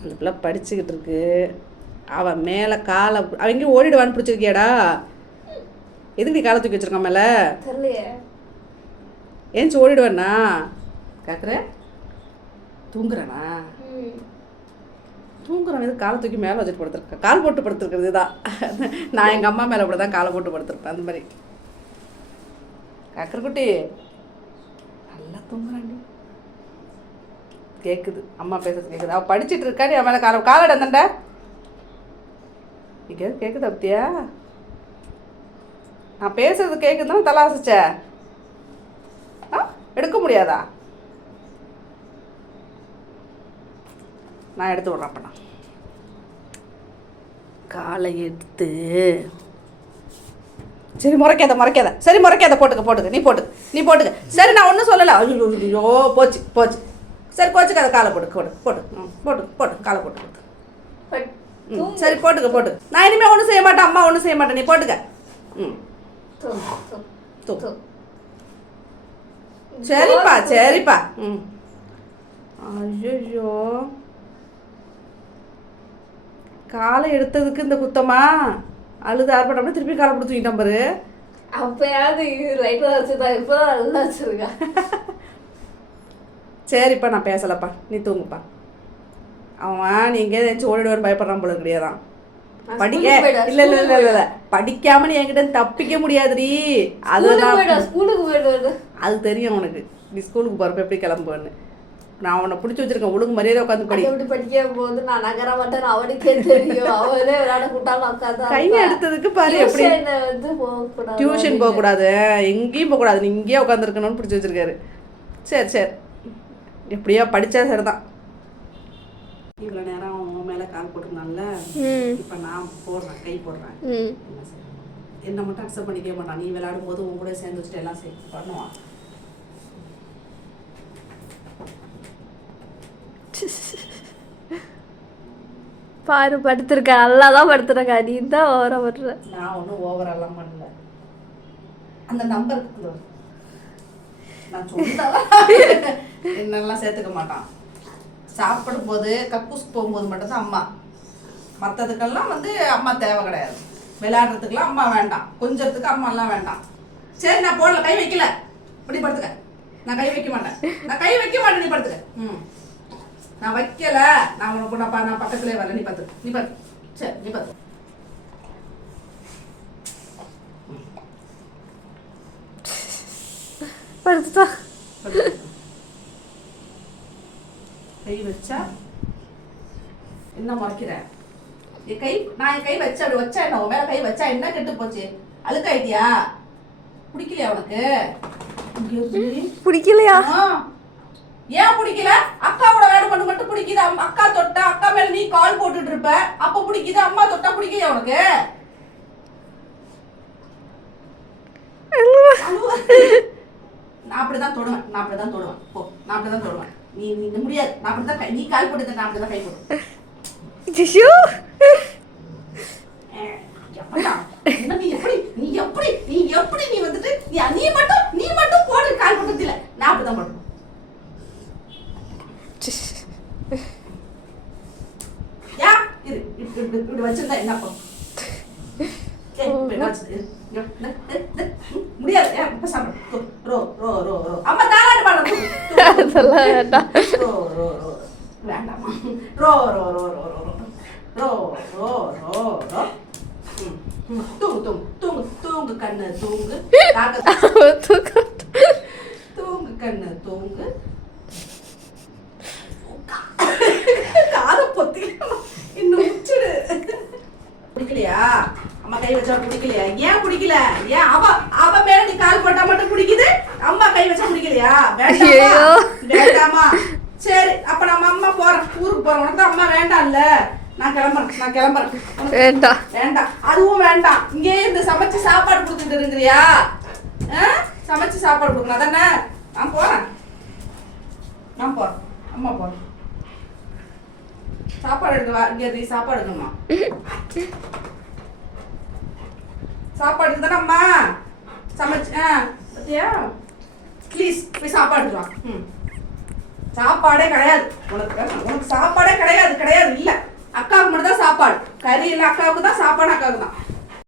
அந்த பிள்ளை படிச்சுக்கிட்டு இருக்கு. அவன் மேலே காலை அவங்க ஓடிடுவான்னு பிடிச்சிருக்கியாடா? எதுக்கு நீ காலை தூக்கி வச்சிருக்கான் மேலே? ஏன்ச்சு ஓடிடுவேண்ணா கேட்குற? தூங்குறானா? தூங்குறவன் எது காலை தூக்கி மேலே வச்சுட்டு படுத்துருக்கேன்? கால் போட்டு படுத்துருக்கிறது தான். நான் எங்கள் அம்மா மேலே கூட தான் காலை போட்டு படுத்துருப்பேன். அந்த மாதிரி கேட்குற குட்டி நல்லா தூங்குறாண்டி. கேட்குது, அம்மா பேசுறது கேட்குது. அவள் படிச்சுட்டு இருக்கா, நீ அவன் மேலே காலடி அந்தண்டா இங்கே கேட்குது. அப்படியா நான் பேசுறது கேட்குதுன்னா தலை அசைச்ச எடுக்க முடியாதா? நான் எடுத்து விட்றேன். அப்போ நான் காலை எடுத்து சரி முறைக்காத சரி முறைக்காத போட்டுக்க நீ போட்டுக்க சரி நான் ஒன்றும் சொல்லலை. ஐயோ போச்சு சரி கோச்சுக்காத காலை போட்டு காலை போட்டு சரி போட்டுக்க. நான் இனிமேல் ஒன்றும் செய்ய மாட்டேன், அம்மா ஒன்றும் செய்ய மாட்டேன், நீ போட்டுக்க. சரிப்பா. ஐயோ காலை எடுத்ததுக்கு இந்த குத்தமா? அழுது ஆர்ப்பாட்டம் திருப்பி காலை போட்டு தூங்கிட்டான் பாரு. அப்பயாவது லைட்டாக வச்சுதான், இப்போ நல்லா வச்சிருக்கா. சரிப்பா நான் பேசலப்பா, நீ தூங்குப்பா. அவன் நீ எங்கேயாவது ஏதாச்சும் ஓடிடுவான்னு பயப்படுறான் போல கிடையாதான். இல்ல படிக்காம நீ என்கிட்ட தப்பிக்க முடியாதுடி. அது தெரியும் உனக்கு. நீ ஸ்கூலுக்கு போறப்ப எப்படி கிளம்புவேன்னு நான் உன்னை பிடிச்சி வச்சிருக்கேன். ஒழுங்கு மரியாதை உட்காந்து படிக்க போது நான் நகர மாட்டேன், அவனுக்கே தெரியும். அவனே விளையாட கூட்டாலும் உட்காந்து கையை எடுத்ததுக்கு பாரு எப்படி. டியூஷன் போகக்கூடாது, எங்கேயும் போகக்கூடாது, நீ இங்கேயே உட்காந்துருக்கணும்னு பிடிச்சி வச்சிருக்காரு. சரி எப்படியோ படித்தா சரிதான். இவ்வளோ நேரம் அவன் மேலே கால் போட்டுருந்தான்ல, இப்போ நான் போடுறேன், கை போடுறேன். என்ன மட்டும் அக்செப்ட் பண்ணிக்கவே மாட்டான். நீ விளையாடும் போது உன் கூட சேர்ந்து வச்சுட்டு எல்லாம் பண்ணுவான். பாரு படுத்துருக்க, நல்லா தான் படுத்துருக்கா. நீ தான் ஓவரா படுற. நான் ஒன்றும் ஓவரெல்லாம் பண்ணல. அந்த நம்பருக்கு நான் சொன்னாலும் என்னெல்லாம் சேர்த்துக்க மாட்டான். சாப்பிடும் போது கக்கூஸ் போகும்போது மட்டும்தான் அம்மா, மற்றதுக்கெல்லாம் அம்மா தேவை கிடையாது. விளையாடுறதுக்கெல்லாம் அம்மா வேண்டாம், கொஞ்சத்துக்கு அம்மாலாம் வேண்டாம். சரி நான் போடல, கை வைக்கல, இப்படி படுத்துக்க. நான் கை வைக்க மாட்டேன், நீ படுத்துக்க. நான் வைக்கல, நான் உனக்கு நான் பக்கத்துலேயே வரல, நீ பார்த்து. சரி நீ பார்த்து. படுத்துட்டா. கை வச்சா என்ன முறைக்கிறேன்? நான் என் கை வச்சா அப்படி வச்சா என்ன? உன் மேல கை வச்சா என்ன கெட்டு போச்சு? அழுக்காயிட்டியா? பிடிக்கலையா உனக்கு? பிடிக்கலையா? ஏன் பிடிக்கல? அக்காவோட வேலை பண்ணு மட்டும் பிடிக்குது. அக்கா தொட்டா, அக்கா மேல நீ கால் போட்டுட்டு இருப்ப, அப்ப பிடிக்குது. அம்மா தொட்டா பிடிக்கலையா உனக்கு? நான் அப்படிதான் தொடுவேன். போ, நான் அப்படிதான் தொடுவேன். நீ முடியாது. நான் அப்படிதான் நீ கால் போட்டு, நான் அப்படிதான் கை போடுவேன். நீ மட்டும் போடு கால் போட்டது இல்ல, நான் அப்படிதான் போடுவேன். இப்படி வச்சிருந்தா என்ன முடியாது. அம்மா தாராட்டு பாடு வேண்டாமா? தூங்கு கண்ணு தூங்கு கண்ணு தூங்கு. காதை பொத்தி இன்னும் முடிச்சிடு. பிடிக்கலையா? அம்மா கை வச்சா பிடிக்கலையா? ஏன் பிடிக்கல? ஏன் அவ மேல நீ கால் போட்டா மட்டும் பிடிக்குது, அம்மா கை வச்சா பிடிக்கலையா? வேண்டாமா? சரி அப்ப நம்ம அம்மா போறேன், ஊருக்கு போறேன். உனக்கு தான் அம்மா வேண்டாம்ல. நான் கிளம்புறேன். வேண்டாம் அதுவும் வேண்டாம். இங்கே இருந்து சமைச்சு சாப்பாடு கொடுத்துட்டு இருக்கிறியா? சமைச்சு சாப்பாடு கொடுக்கணும் தானே? நான் போறேன். அம்மா போறேன். சாப்பாடு எடுக்கவா? இங்கே சாப்பாடு எடுக்கணுமா? சாப்பாடு தானே அம்மா சமைச்சு பத்தியா? ப்ளீஸ் போய் சாப்பாடு எடுத்துவா. சாப்பாடே கிடையாது உனக்கு. சாப்பாடே கிடையாது. சமையல் அக்காவுக்கு தான், சாப்பாடு அக்காவுக்கு தான்.